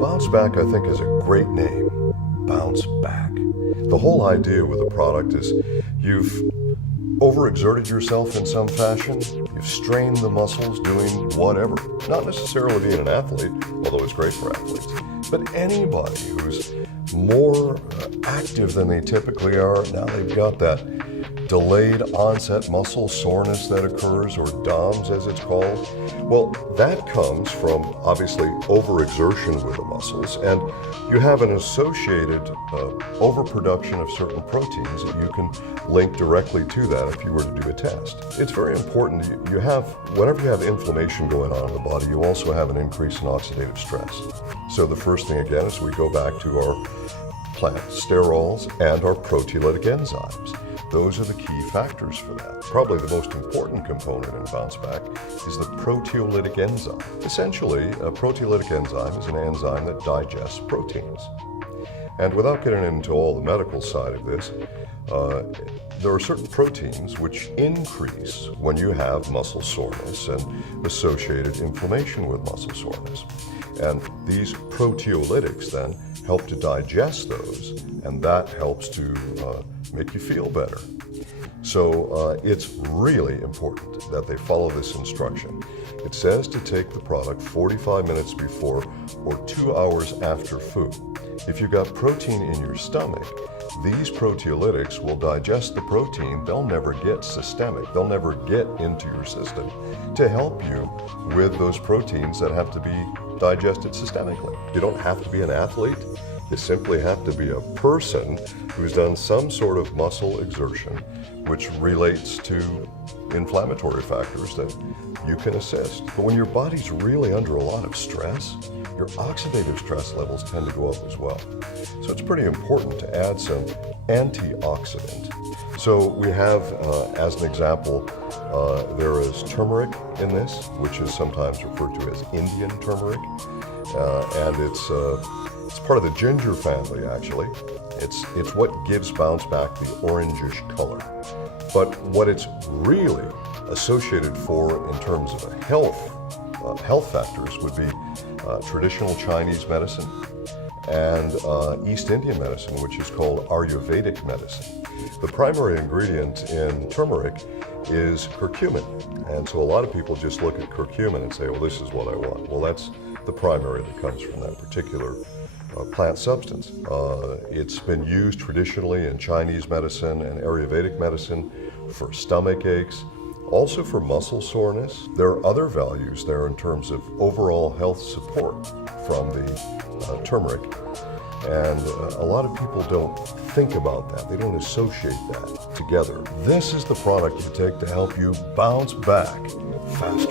BounceBack, I think, is a great name. BounceBack. The whole idea with the product is you've overexerted yourself in some fashion. You've strained the muscles doing whatever. Not necessarily being an athlete, although it's great for athletes, but anybody who's more active than they typically are. Now they've got that delayed onset muscle soreness that occurs, or DOMS as it's called. Well, that comes from obviously overexertion with the muscles, and you have an associated overproduction of certain proteins that you can link directly to that if you were to do a test. It's very important. You have, whenever you have inflammation going on in the body, you also have an increase in oxidative stress. So the first thing again is we go back to our plant sterols and our proteolytic enzymes. Those are the key factors for that. Probably the most important component in BounceBack is the proteolytic enzyme. Essentially, a proteolytic enzyme is an enzyme that digests proteins. And without getting into all the medical side of this, there are certain proteins which increase when you have muscle soreness and associated inflammation with muscle soreness. And these proteolytics then help to digest those, and that helps to make you feel better. So it's really important that they follow this instruction. It says to take the product 45 minutes before or 2 hours after food. If you've got protein in your stomach, these proteolytics will digest the protein. They'll never get systemic. They'll never get into your system to help you with those proteins that have to be digested systemically. You don't have to be an athlete. You simply have to be a person who's done some sort of muscle exertion which relates to inflammatory factors that you can assist. But when your body's really under a lot of stress, your oxidative stress levels tend to go up as well. So it's pretty important to add some antioxidant. So we have, as an example, there is turmeric in this, which is sometimes referred to as Indian turmeric, and it's part of the ginger family, actually. It's what gives BounceBack the orangish color. But what it's really associated for in terms of a health factors would be traditional Chinese medicine and East Indian medicine, which is called Ayurvedic medicine. The primary ingredient in turmeric is curcumin. And so a lot of people just look at curcumin and say, well, this is what I want. Well, that's the primary that comes from that particular plant substance. It's been used traditionally in Chinese medicine and Ayurvedic medicine for stomach aches, also for muscle soreness. There are other values there in terms of overall health support from the turmeric. And a lot of people don't think about that. They don't associate that together. This is the product you take to help you bounce back faster.